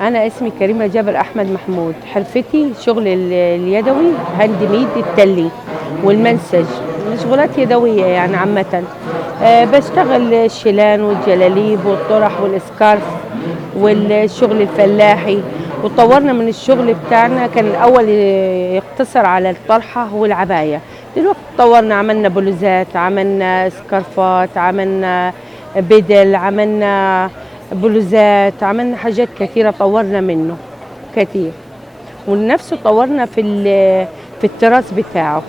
أنا اسمي كريمة جابر أحمد محمود. حرفتي شغل اليدوي، هاند ميد، التلي والمنسج، مشغولات يدوية يعني عامة. بشتغل الشيلان والجلاليب والطرح والإسكارف والشغل الفلاحي. وطورنا من الشغل بتاعنا، كان الأول يقتصر على الطرحة والعباية. دلوقتي طورنا، عملنا بلوزات، عملنا سكارفات، عملنا بدل، عملنا بلوزات، عملنا حاجات كثيرة طورنا منه كثير. ونفسه طورنا في التراث بتاعه.